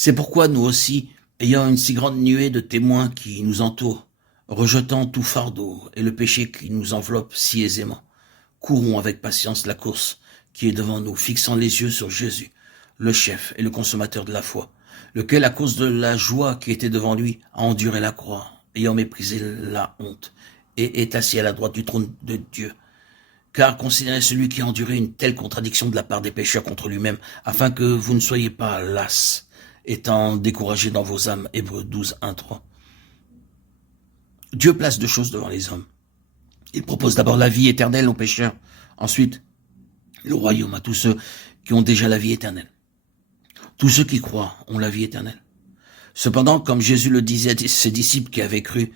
C'est pourquoi nous aussi, ayant une si grande nuée de témoins qui nous entourent, rejetant tout fardeau et le péché qui nous enveloppe si aisément, courons avec patience la course qui est devant nous, fixant les yeux sur Jésus, le chef et le consommateur de la foi, lequel, à cause de la joie qui était devant lui, a enduré la croix, ayant méprisé la honte, et est assis à la droite du trône de Dieu. Car considérez celui qui a enduré une telle contradiction de la part des pécheurs contre lui-même, afin que vous ne soyez pas las, étant découragés dans vos âmes. Hébreux 12, 1, 3. Dieu place deux choses devant les hommes. Il propose d'abord la vie éternelle aux pécheurs, ensuite le royaume à tous ceux qui ont déjà la vie éternelle. Tous ceux qui croient ont la vie éternelle. Cependant, comme Jésus le disait à ses disciples qui avaient cru,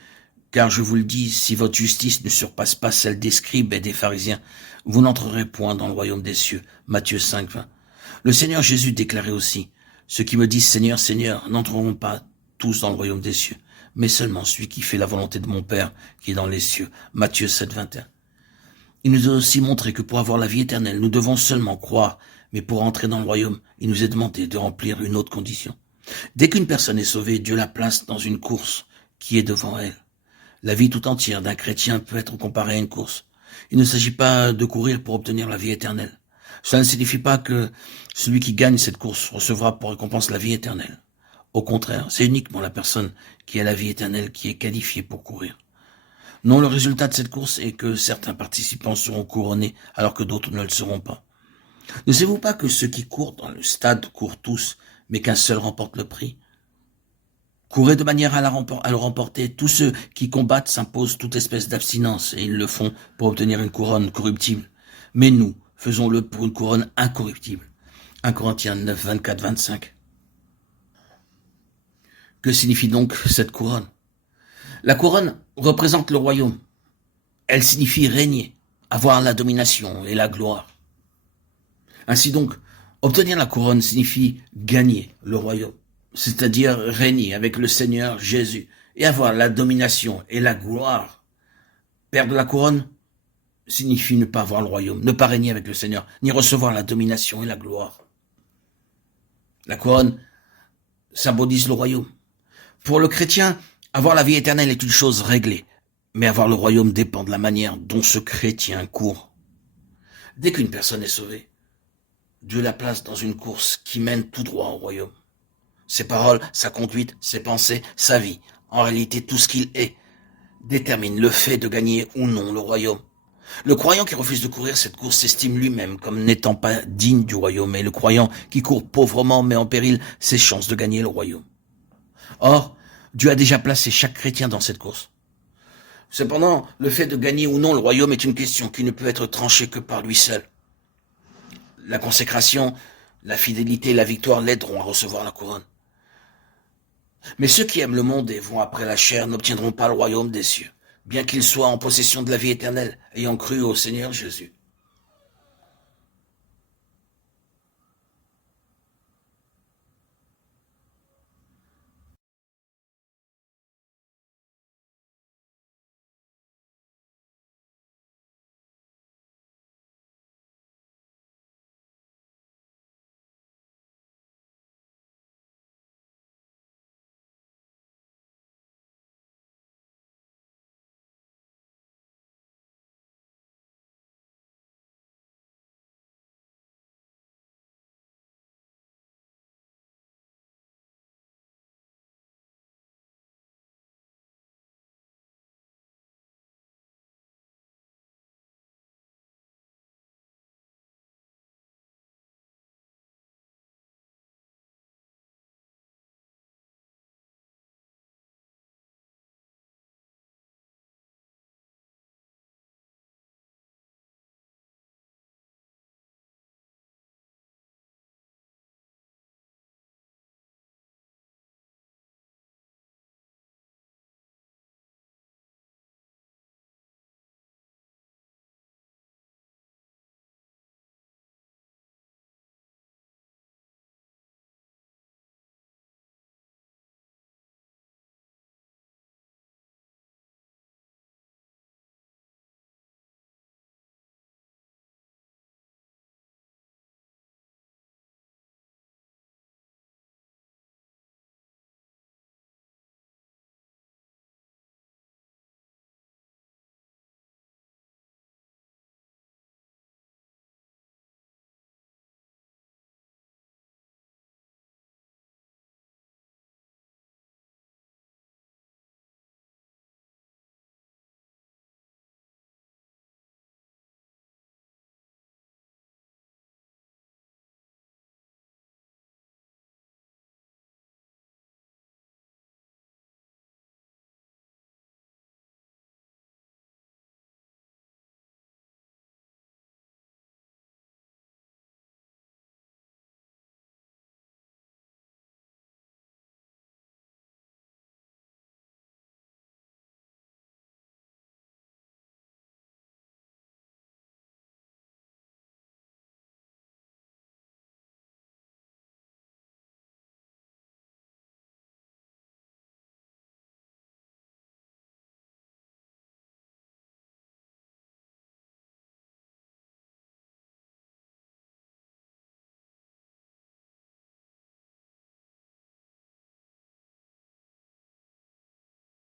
car je vous le dis, si votre justice ne surpasse pas celle des scribes et des pharisiens, vous n'entrerez point dans le royaume des cieux. Matthieu 5, 20. Le Seigneur Jésus déclarait aussi, ceux qui me disent Seigneur, Seigneur, n'entreront pas tous dans le royaume des cieux, mais seulement celui qui fait la volonté de mon Père qui est dans les cieux. Matthieu 7, 21. Il nous a aussi montré que pour avoir la vie éternelle, nous devons seulement croire, mais pour entrer dans le royaume, il nous est demandé de remplir une autre condition. Dès qu'une personne est sauvée, Dieu la place dans une course qui est devant elle. La vie tout entière d'un chrétien peut être comparée à une course. Il ne s'agit pas de courir pour obtenir la vie éternelle. Cela ne signifie pas que celui qui gagne cette course recevra pour récompense la vie éternelle. Au contraire, c'est uniquement la personne qui a la vie éternelle qui est qualifiée pour courir. Non, le résultat de cette course est que certains participants seront couronnés alors que d'autres ne le seront pas. Ne savez-vous pas que ceux qui courent dans le stade courent tous, mais qu'un seul remporte le prix? Courez de manière à le remporter. Tous ceux qui combattent s'imposent toute espèce d'abstinence, et ils le font pour obtenir une couronne corruptible. Mais nous, faisons-le pour une couronne incorruptible. 1 Corinthiens 9, 24, 25. Que signifie donc cette couronne? La couronne représente le royaume. Elle signifie régner, avoir la domination et la gloire. Ainsi donc, obtenir la couronne signifie gagner le royaume, c'est-à-dire régner avec le Seigneur Jésus et avoir la domination et la gloire. Perdre la couronne signifie ne pas avoir le royaume, ne pas régner avec le Seigneur, ni recevoir la domination et la gloire. La couronne symbolise le royaume. Pour le chrétien, avoir la vie éternelle est une chose réglée, mais avoir le royaume dépend de la manière dont ce chrétien court. Dès qu'une personne est sauvée, Dieu la place dans une course qui mène tout droit au royaume. Ses paroles, sa conduite, ses pensées, sa vie, en réalité tout ce qu'il est, détermine le fait de gagner ou non le royaume. Le croyant qui refuse de courir cette course s'estime lui-même comme n'étant pas digne du royaume, et le croyant qui court pauvrement met en péril ses chances de gagner le royaume. Or, Dieu a déjà placé chaque chrétien dans cette course. Cependant, le fait de gagner ou non le royaume est une question qui ne peut être tranchée que par lui seul. La consécration, la fidélité et la victoire l'aideront à recevoir la couronne. Mais ceux qui aiment le monde et vont après la chair n'obtiendront pas le royaume des cieux, bien qu'ils soient en possession de la vie éternelle, ayant cru au Seigneur Jésus.